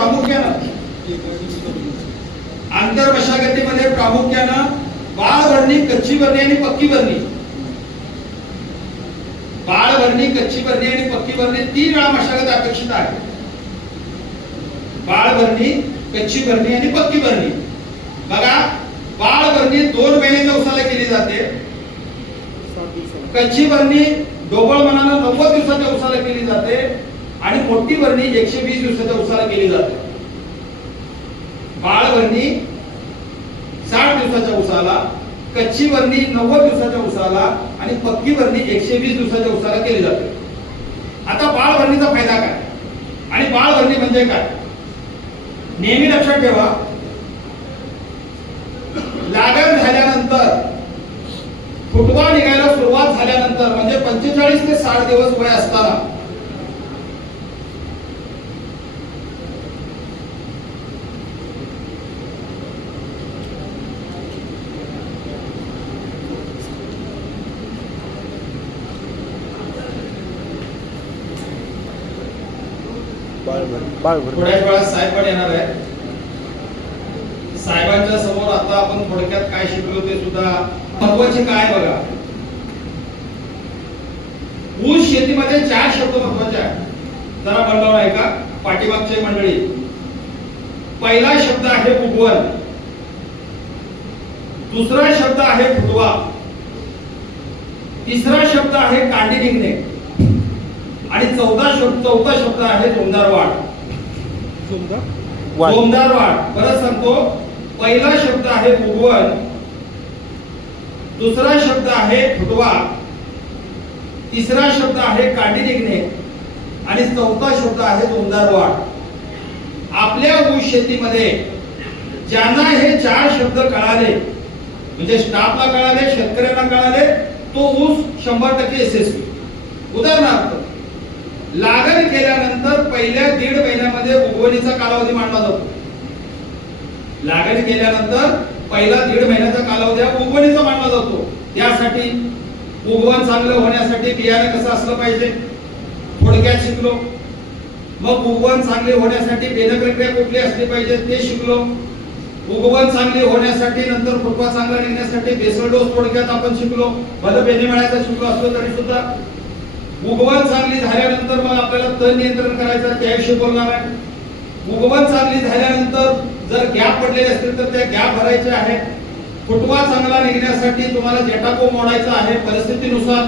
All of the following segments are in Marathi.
प्रामुख्यानं आंतर मशागतीमध्ये प्रामुख्यानं बाळ भरणी कच्ची भरणी आणि पक्की भरणी बाळ भरणी कच्ची भरणी आणि पक्की भरणी तीन वेळा मशागत अपेक्षित आहे बाळ भरणी कच्ची भरणी आणि पक्की भरणी बघा बाळ भरणी दोन महिने उसाला केली जाते. कच्ची भरणी डोबळ मनानं नव्वद दिवसाच्या उसाला केली जाते. आणि मोठी भरणी एकशे वीस दिवसाच्या उसाला केली जाते. बाळ भरणी साठ दिवसाच्या उसाला कच्ची भरणी नव्वद दिवसाच्या उसाला आणि पक्की भरणी एकशे वीस दिवसाच्या उसाला केली जाते. आता बाळ भरणीचा फायदा काय? आणि बाळ भरणी म्हणजे काय? नेहमी लक्षात ठेवा. लागण झाल्यानंतर फुटवा निघायला सुरुवात झाल्यानंतर म्हणजे पंचेचाळीस ते साठ दिवस वय असताना थोड्याच वेळात साहेब पण येणार आहे साहेबांच्या समोर आता आपण थोडक्यात काय शिकलो ते सुद्धा महत्त्वाचे काय बघा? ऊस शेतीमध्ये चार शब्द महत्त्वाचे आहेत. जरा बनवणार आहे का पाठीमागचे मंडळी. पहिला शब्द आहे उगवण दुसरा शब्द आहे फुटवा तिसरा शब्द आहे कांडी निघणे. आणि चौदा शब्द चौथा शब्द आहे जोमदार जोमदार? वाढ परत सांगतो पहिला शब्द आहे उगवण दुसरा शब्द आहे फुटवा तिसरा शब्द आहे काठी निघणे आणि चौथा शब्द आहे जोमदार वाढ आपल्या ऊस शेतीमध्ये ज्यांना हे चार शब्द कळाले म्हणजे स्टाफला कळाले शेतकऱ्यांना कळाले तो ऊस शंभर टक्के यशस्वी. उदाहरणार्थ लागण केल्यानंतर पहिल्या दीड महिन्यामध्ये उगवणीचा कालावधी मांडला जातो. लागण केल्यानंतर पहिला दीड महिन्याचा कालावधी हा उगवणीचा मानला जातो. त्यासाठी उगवण चांगलं होण्यासाठी बियाणे कसं असलं पाहिजे? थोडक्यात शिकलो. मग उगवण चांगले होण्यासाठी बेन प्रक्रिया कुठली असली पाहिजे ते शिकलो. उगवण चांगली होण्यासाठी नंतर फुटवा चांगला निघण्यासाठी बेसल डोस थोडक्यात आपण शिकलो. भलं बेने मिळायचा शिकलो असलो तरी सुद्धा. उगवण चांगली झाल्यानंतर मग आपल्याला तण नियंत्रण करायचं त्याविषयी बोलणार आहे. उगवण चांगली झाल्यानंतर जर गॅप पडलेले असतील तर त्या गॅप भरायचे आहेत. फुटवा चांगला निघण्यासाठी तुम्हाला जेटाको मोडायचा आहे परिस्थितीनुसार.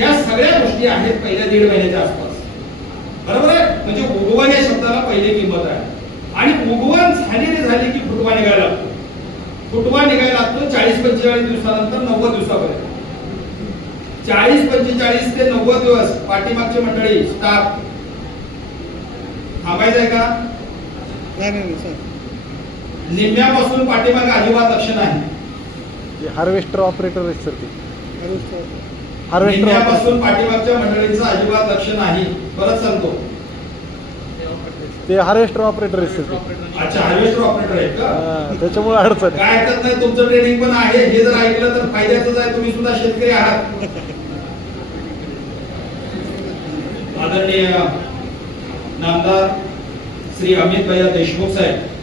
या सगळ्या गोष्टी आहेत पहिल्या दीड महिन्याच्या आसपास. बरोबर आहे? म्हणजे उगवण या शब्दाला पहिली किंमत आहे. आणि उगवण झालेली झाली की फुटवा निघायला लागतो. फुटवा निघायला लागतो चाळीस पंचेचाळीस दिवसानंतर नव्वद दिवसापर्यंत. चाळीस पंचेचाळीस ते नव्वद दिवस पाठीमागची मंडळी स्टाफ का? नाही नाही, सर निम्म्यापासून पाठीमागे अजिबात लक्ष नाही. हार्वेस्टर ऑपरेटर आहेत सर ते. अरे सर हार्वेस्टर निम्म्यापासून पाठीमागच्या मंडळींचं अजिबात लक्ष नाही. परत सांगतो. ते हार्वेस्टर ऑपरेटर आहेत सर ते. अच्छा हार्वेस्टर ऑपरेटर आहेत का? हा, त्याच्यामुळे अडचण आहे. काय हरकत नाही तुमचं ट्रेनिंग पण आहे. हे जर ऐकलं तर फायद्याचंच आहे. तुम्ही सुद्धा शेतकरी आहात. आदरणीय नामदार श्री अमित भैया देशमुख साहेब